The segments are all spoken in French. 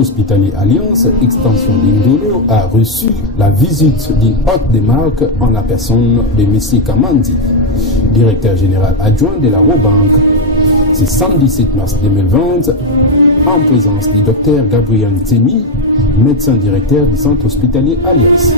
Centre hospitalier Alliance, extension d'Indolo, a reçu la visite d'une hôte de marque en la personne de M. Kamandi, directeur général adjoint de la Robank. C'est samedi 7 mars 2020, en présence du docteur Gabriel Temi, médecin directeur du Centre hospitalier Alliance.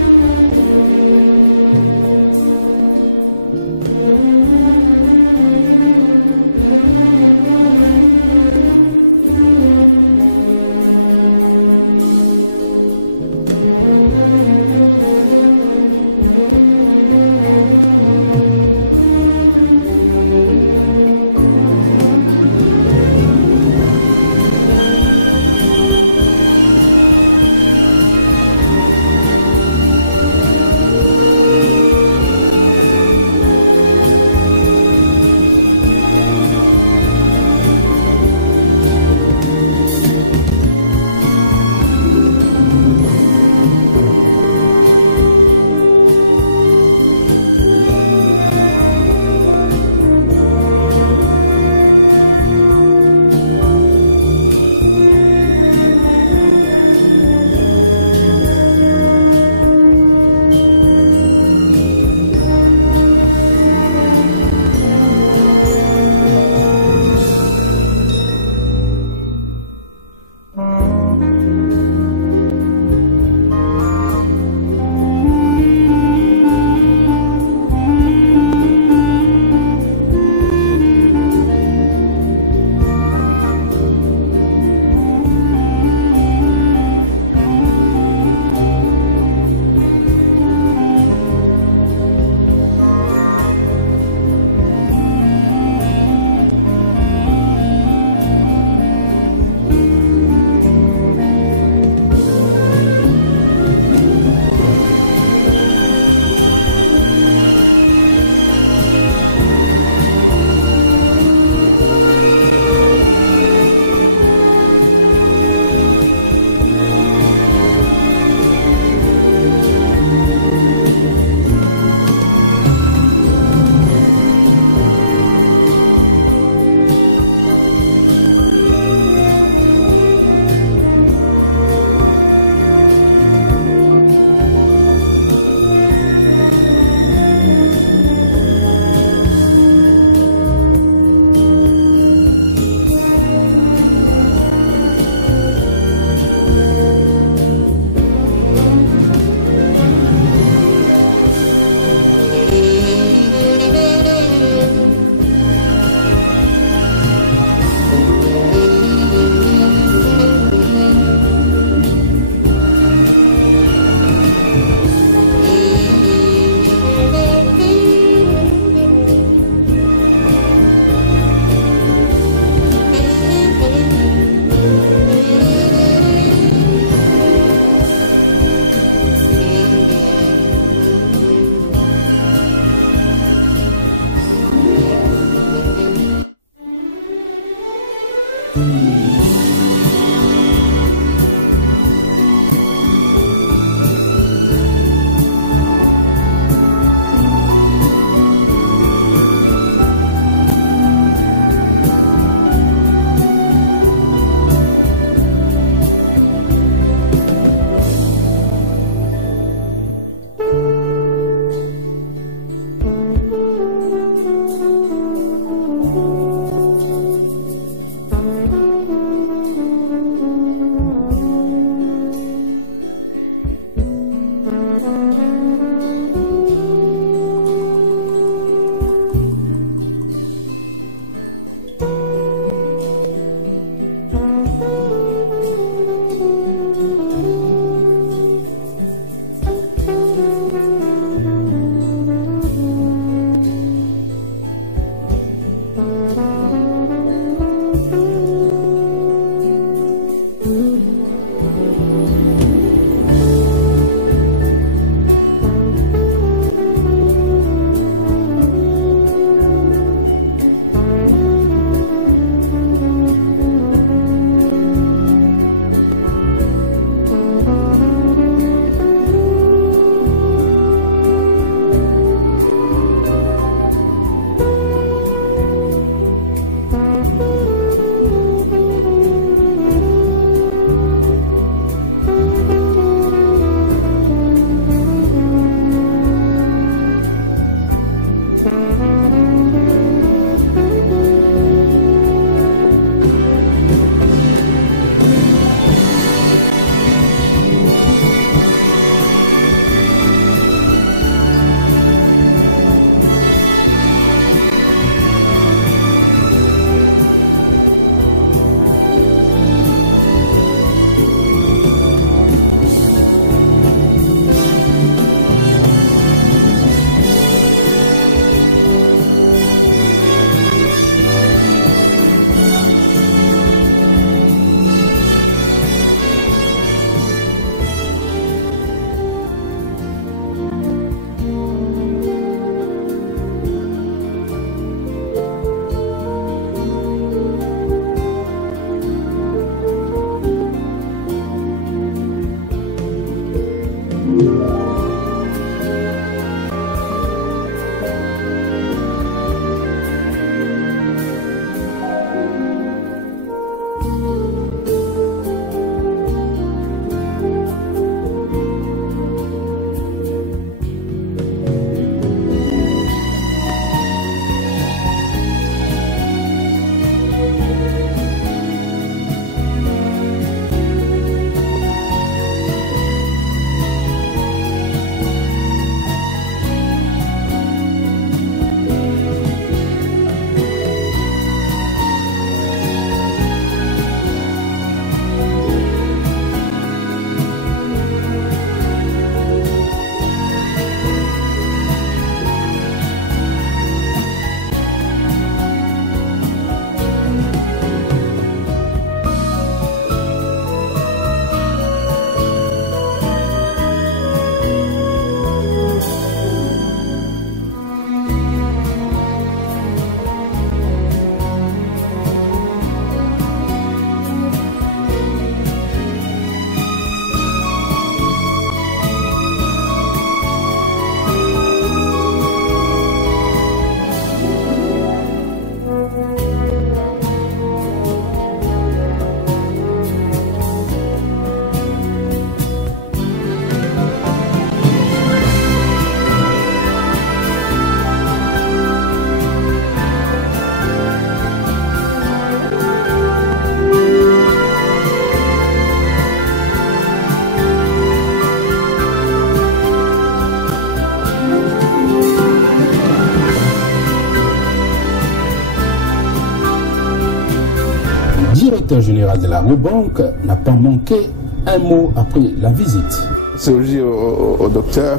directeur général de la Robank n'a pas manqué un mot après la visite. C'est aussi au docteur,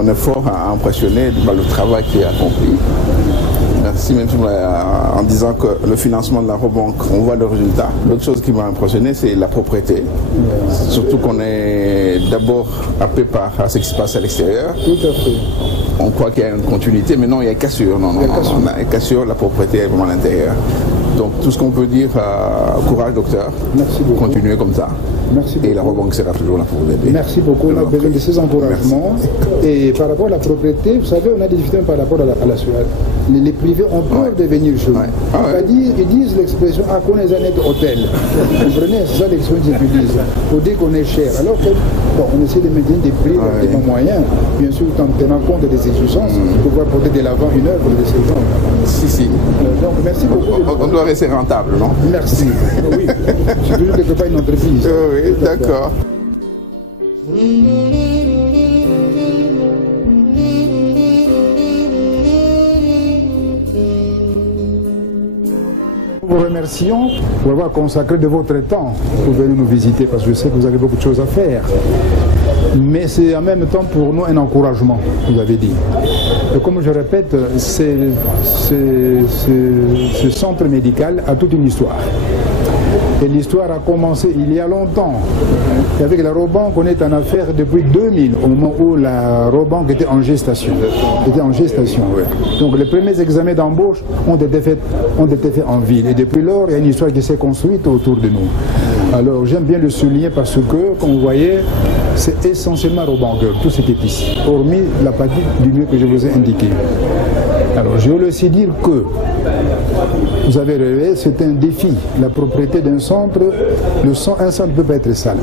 on est fort impressionné par le travail qui est accompli. Merci, même en disant que le financement de la Robank, on voit le résultat. L'autre chose qui m'a impressionné, c'est la propreté. Surtout qu'on est d'abord happé par ce qui se passe à l'extérieur. Tout à fait. On croit qu'il y a une continuité, mais non, il y a cassure. Non, il y a cassure, la propreté est vraiment à l'intérieur. Donc tout ce qu'on peut dire, courage docteur. Merci beaucoup. Continuez comme ça. Merci beaucoup. Et la Robank sera toujours là pour vous aider. Merci beaucoup, on a besoin de ces encouragements. Merci. Et par rapport à la propriété, vous savez, on a des difficultés par rapport à la sueur. Les privés ont peur de venir chez nous. Ils disent l'expression « qu'on est un hôtel ». Vous comprenez, c'est ça l'expression qu'ils utilisent. Pour dire qu'on est cher. Alors que, bon, on essaie de maintenir des prix relativement moyens, bien sûr, en tenant compte des exigences, pour pouvoir porter de l'avant une œuvre de ces gens. Si. Donc, merci beaucoup. On doit rester rentable, non? Merci. Oui. Je suis toujours quelque part une entreprise. Oui, d'accord. Nous vous remercions pour avoir consacré de votre temps pour venir nous visiter, parce que je sais que vous avez beaucoup de choses à faire. Mais c'est en même temps pour nous un encouragement, vous avez dit. Et comme je répète, ce centre médical a toute une histoire. Et l'histoire a commencé il y a longtemps. Et avec la Robank, on est en affaire depuis 2000, au moment où la Robank était en gestation. Donc les premiers examens d'embauche ont été faits en ville. Et depuis lors, il y a une histoire qui s'est construite autour de nous. Alors j'aime bien le souligner parce que, comme vous voyez, c'est essentiellement Robank, tout ce qui est ici, hormis la partie du mur que je vous ai indiqué. Alors je veux aussi dire que, vous avez relevé, c'est un défi. La propriété d'un centre, un centre ne peut pas être sale.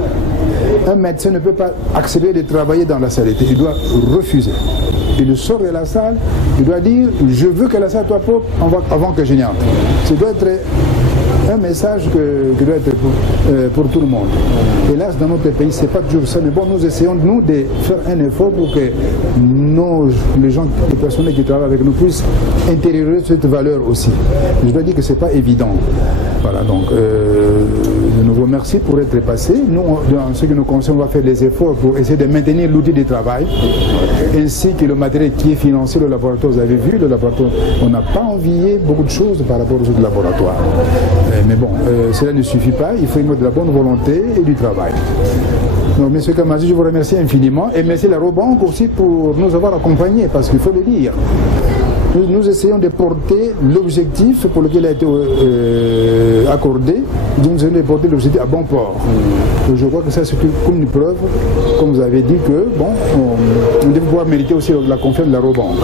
Un médecin ne peut pas accepter de travailler dans la saleté, il doit refuser. Il sort de la salle, il doit dire « je veux que la salle soit propre avant que je n'y entre ». Ça doit être un message qui doit être pour tout le monde. Hélas, dans notre pays, ce n'est pas toujours ça. Mais bon, nous essayons, nous, de faire un effort pour que les personnes qui travaillent avec nous puissent intérioriser cette valeur aussi. Je dois dire que ce n'est pas évident. Voilà, donc, de nouveau, merci pour être passé. Nous, en ce qui nous concerne, on va faire les efforts pour essayer de maintenir l'outil de travail, ainsi que le matériel qui est financé, le laboratoire. Vous avez vu, le laboratoire, on n'a pas envié beaucoup de choses par rapport aux autres laboratoires. Mais bon, cela ne suffit pas, il faut de la bonne volonté et du travail. Donc, M. Kamazi, je vous remercie infiniment et merci la Robank aussi pour nous avoir accompagnés, parce qu'il faut le dire. Nous essayons de porter l'objectif pour lequel il a été accordé, nous essayons de porter l'objectif à bon port. Donc, je crois que ça c'est comme une preuve, comme vous avez dit, que bon, on devait pouvoir mériter aussi la confiance de la Robank.